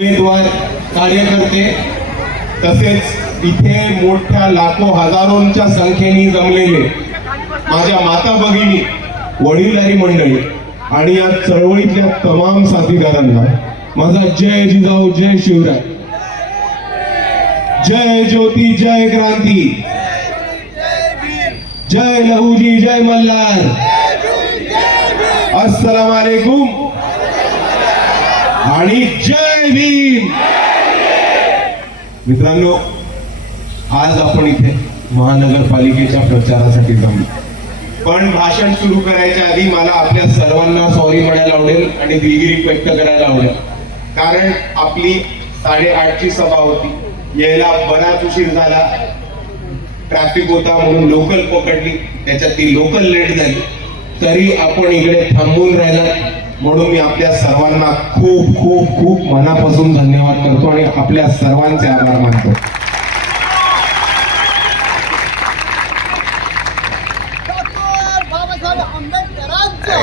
उमेदवार कार्यकर्ते तसेच इथे मोठ्या लाखो हजारोंच्या संख्येने जमलेले माझ्या माता भगिनी वडीलधारी मंडळी आणि या चळवळीतल्या तमाम साथीदारांना माझा जय जिजाऊ जय शिवराय जय ज्योती जय क्रांती जय लहूजी जय मल्हार अस्सलाम वालेकुम आणि जय भीम। मित्रांनो, आज आपण इथे महानगरपालिकेच्या प्रचारासाठी जमलो, पण भाषण सुरू करायच्या आधी मला आपल्या सर्वांना सॉरी म्हणायला आवडेल आणि दिलगिरी व्यक्त करायला आवडेल, कारण आपली 8:30ची सभा होती, यायला बराच उशीर झाला, ट्रॅफिक होता म्हणून लोकल पकडली, त्याच्यात ती लोकल लेट झाली, तरी आपण इकडे थांबून राहिला म्हणून मी आपल्या सर्वांना खूप खूप खूप मनापासून धन्यवाद करतो आणि आपल्या सर्वांचे आभार मानतो। बाबासाहेब आंबेडकरांचा